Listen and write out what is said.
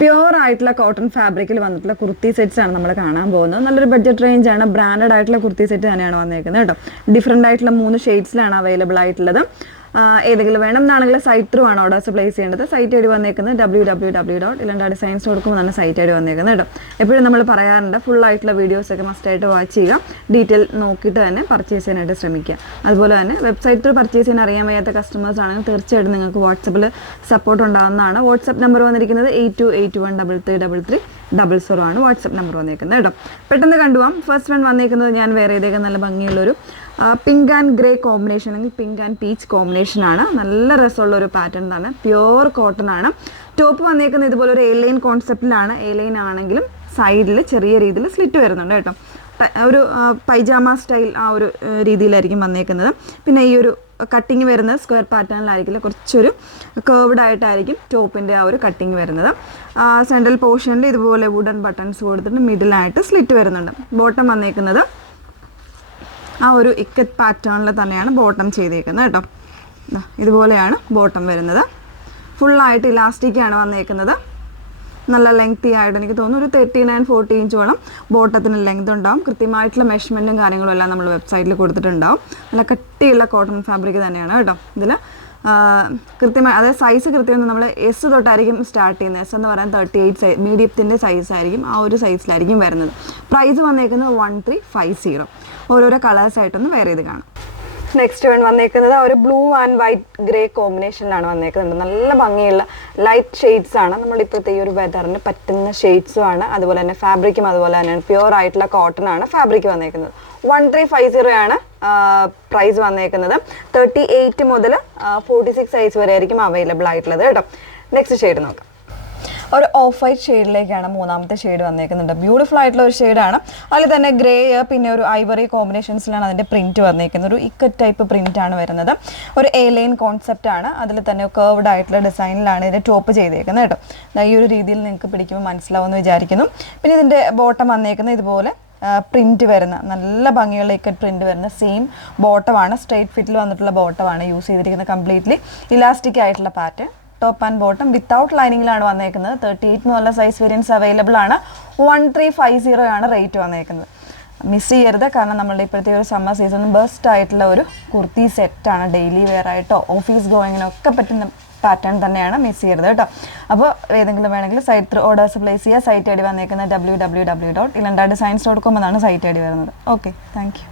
Pure ആയിട്ടുള്ള cotton ഫാബ്രിക്കിൽ വന്നിട്ടുള്ള കുർത്തി സെറ്റ്സ് ആണ് നമ്മൾ കാണാൻ പോകുന്നത്. നല്ലൊരു ബഡ്ജറ്റ് റേഞ്ച് ആണ്. ബ്രാൻഡഡ് ആയിട്ടുള്ള കുർത്തി സെറ്റ് തന്നെയാണ് വന്നേക്കുന്നത് കേട്ടോ. ഡിഫറെൻ്റ് ആയിട്ടുള്ള 3 ഷെയ്ഡ്സിലാണ് അവൈലബിൾ ആയിട്ടുള്ളത്. ഏതെങ്കിലും വേണം എന്നാണെങ്കിൽ സൈറ്റ് ത്രൂ ആണ് ഓർഡേഴ്സ് പ്ലേസ് ചെയ്യേണ്ടത്. സൈറ്റ് ഐ ഡി വന്നേക്കുന്നത് www.ilandadesigns.com എന്നാണ് സൈറ്റ് ഐ ഡി വന്നേക്കുന്നത് കേട്ടോ. എപ്പോഴും നമ്മൾ പറയാറുണ്ട് ഫുൾ ആയിട്ടുള്ള വീഡിയോസൊക്കെ മസ്റ്റായിട്ട് വാച്ച് ചെയ്യുക, ഡീറ്റെയിൽ നോക്കിയിട്ട് തന്നെ പർച്ചേസ് ചെയ്യാനായിട്ട് ശ്രമിക്കുക. അതുപോലെ തന്നെ വെബ്സൈറ്റ് ത്രൂ പർച്ചേസ് ചെയ്യാൻ അറിയാൻ വയ്യാത്ത കസ്റ്റമേഴ്സ് ആണെങ്കിൽ തീർച്ചയായിട്ടും നിങ്ങൾക്ക് വാട്സപ്പിൽ സപ്പോർട്ട് ഉണ്ടാകുന്നതാണ്. വാട്സപ്പ് നമ്പർ വന്നിരിക്കുന്നത് 8281333300 ആണ് വാട്സപ്പ് നമ്പർ വന്നേക്കുന്നത് കേട്ടോ. പെട്ടെന്ന് കണ്ടുപോകാം. ഫസ്റ്റ് വൺ വന്നേക്കുന്നത് ഞാൻ വേറെ ഏതൊക്കെ നല്ല ഭംഗിയുള്ളൊരു പിങ്ക് ആൻഡ് ഗ്രേ കോമ്പിനേഷൻ അല്ലെങ്കിൽ പിങ്ക് ആൻഡ് പീച്ച് കോമ്പിനേഷനാണ്. നല്ല രസമുള്ളൊരു പാറ്റേൺ ആണ്. പ്യുവർ കോട്ടൺ ആണ്. ടോപ്പ് വന്നേക്കുന്നത് ഇതുപോലെ ഒരു എ ലൈൻ കോൺസെപ്റ്റിലാണ്. എ ലൈൻ ആണെങ്കിലും സൈഡിൽ ചെറിയ രീതിയിൽ സ്ലിറ്റ് വരുന്നുണ്ട് കേട്ടോ. ഒരു പൈജാമ സ്റ്റൈൽ ആ ഒരു രീതിയിലായിരിക്കും വന്നേക്കുന്നത്. പിന്നെ ഈ ഒരു കട്ടിങ് വരുന്നത് സ്ക്വയർ പാറ്റേണിലായിരിക്കില്ല, കുറച്ചൊരു കേർവ്ഡ് ആയിട്ടായിരിക്കും ടോപ്പിൻ്റെ ആ ഒരു കട്ടിങ് വരുന്നത്. സെൻട്രൽ പോർഷനിൽ ഇതുപോലെ വുഡൻ ബട്ടൺസ് കൊടുത്തിട്ട് മിഡിലായിട്ട് സ്ലിറ്റ് വരുന്നുണ്ട്. ബോട്ടം വന്നേക്കുന്നത് ആ ഒരു ഇക്കറ്റ് പാറ്റേണിൽ തന്നെയാണ് ബോട്ടം ചെയ്തേക്കുന്നത് കേട്ടോ. ഇതുപോലെയാണ് ബോട്ടം വരുന്നത്. ഫുള്ളായിട്ട് ഇലാസ്റ്റിക്കാണ് വന്നേക്കുന്നത്. നല്ല ലെങ്തി ആയിട്ട് എനിക്ക് തോന്നുന്നു ഒരു 39-40 ഇഞ്ചോളം ബോട്ടത്തിന് ലെങ്ത് ഉണ്ടാവും. കൃത്യമായിട്ടുള്ള മെഷർമെൻറ്റും കാര്യങ്ങളും എല്ലാം നമ്മൾ വെബ്സൈറ്റിൽ കൊടുത്തിട്ടുണ്ടാവും. നല്ല കട്ടിയുള്ള കോട്ടൺ ഫാബ്രിക് തന്നെയാണ് കേട്ടോ. ഇതിൽ കൃത്യമായി അതായത് സൈസ് കൃത്യം നമ്മൾ എസ് തൊട്ടായിരിക്കും സ്റ്റാർട്ട് ചെയ്യുന്നത്. എസ് എന്ന് പറയാൻ 38 സൈസ് മീഡിയത്തിൻ്റെ സൈസായിരിക്കും. ആ ഒരു സൈസിലായിരിക്കും വരുന്നത്. പ്രൈസ് വന്നേക്കുന്നത് 1350. ഓരോരോ കളേഴ്സായിട്ടൊന്ന് വേറെ ചെയ്ത് കാണാം. നെക്സ്റ്റ് വൺ വന്നേക്കുന്നത് ഒരു ബ്ലൂ ആൻഡ് വൈറ്റ് ഗ്രേ കോമ്പിനേഷനിലാണ് വന്നേക്കുന്നത്. നല്ല ഭംഗിയുള്ള ലൈറ്റ് ഷെയ്ഡ്സ് ആണ്. നമ്മളിപ്പോഴത്തെ ഈ ഒരു വെതറിന് പറ്റുന്ന ഷെയ്ഡ്സും ആണ്. അതുപോലെ തന്നെ ഫാബ്രിക്കും അതുപോലെ തന്നെ പ്യുവർ ആയിട്ടുള്ള കോട്ടൺ ആണ് ഫാബ്രിക് വന്നേക്കുന്നത്. 1350 ആണ് പ്രൈസ് വന്നേക്കുന്നത്. 38 മുതൽ 46 സൈസ് വരെ ആയിരിക്കും അവൈലബിൾ ആയിട്ടുള്ളത് കേട്ടോ. നെക്സ്റ്റ് ഷെയ്ഡ് നോക്കാം. ഒരു ഓഫ് വൈറ്റ് ഷെയ്ഡിലേക്കാണ് മൂന്നാമത്തെ ഷെയ്ഡ് വന്നേക്കുന്നുണ്ട്. ബ്യൂട്ടിഫുൾ ആയിട്ടുള്ള ഒരു ഷെയ്ഡാണ്. അതിൽ തന്നെ ഗ്രേ പിന്നെ ഒരു ഐവറി കോമ്പിനേഷൻസിലാണ് അതിൻ്റെ പ്രിൻറ്റ് വന്നേക്കുന്നത്. ഒരു ഇക്കറ്റ് ടൈപ്പ് പ്രിൻ്റ് ആണ് വരുന്നത്. ഒരു എ ലൈൻ കോൺസെപ്റ്റ് ആണ്. അതിൽ തന്നെ കേർവ്ഡ് ആയിട്ടുള്ള ഡിസൈനിലാണ് ഇതിൻ്റെ ടോപ്പ് ചെയ്തേക്കുന്നത് കേട്ടോ. ഈ ഒരു രീതിയിൽ നിങ്ങൾക്ക് പിടിക്കുമ്പോൾ മനസ്സിലാവുമെന്ന് വിചാരിക്കുന്നു. പിന്നെ ഇതിൻ്റെ ബോട്ടം വന്നേക്കുന്നത് ഇതുപോലെ പ്രിൻറ്റ് വരുന്ന നല്ല ഭംഗിയുള്ള ഇക്കറ്റ് പ്രിൻറ്റ് വരുന്ന സെയിം ബോട്ടമാണ്. സ്ട്രെയിറ്റ് ഫിറ്റിൽ വന്നിട്ടുള്ള ബോട്ടമാണ് യൂസ് ചെയ്തിരിക്കുന്നത്. കംപ്ലീറ്റ്ലി ഇലാസ്റ്റിക് ആയിട്ടുള്ള pattern. Top and bottom without ലൈനിങ്ങിലാണ് വന്നേക്കുന്നത്. 38 മുതലുള്ള സൈസ് വേരിയൻസ് അവൈലബിൾ ആണ്. 1350 ആണ് റേറ്റ് വന്നേക്കുന്നത്. മിസ് ചെയ്യരുത്. കാരണം നമ്മളുടെ ഇപ്പോഴത്തെ ഒരു സമ്മർ സീസണിൽ ബെസ്റ്റ് ആയിട്ടുള്ള ഒരു കുർത്തി സെറ്റാണ്. ഡെയിലി വെയർ ആയിട്ടോ ഓഫീസ് ഗോയിങ്ങിനൊക്കെ പറ്റുന്ന പാറ്റേൺ തന്നെയാണ്. മിസ് ചെയ്യരുത് കേട്ടോ. അപ്പോൾ ഏതെങ്കിലും വേണമെങ്കിൽ സൈറ്റ് ത്രൂ ഓർഡേഴ്സ് പ്ലേസ് ചെയ്യുക. സൈറ്റ് ഐ ഡി വന്നേക്കുന്നത് www.ilandadesigns.com എന്നാണ് സൈറ്റ് ഐ ഡി വരുന്നത്. Okay, thank you.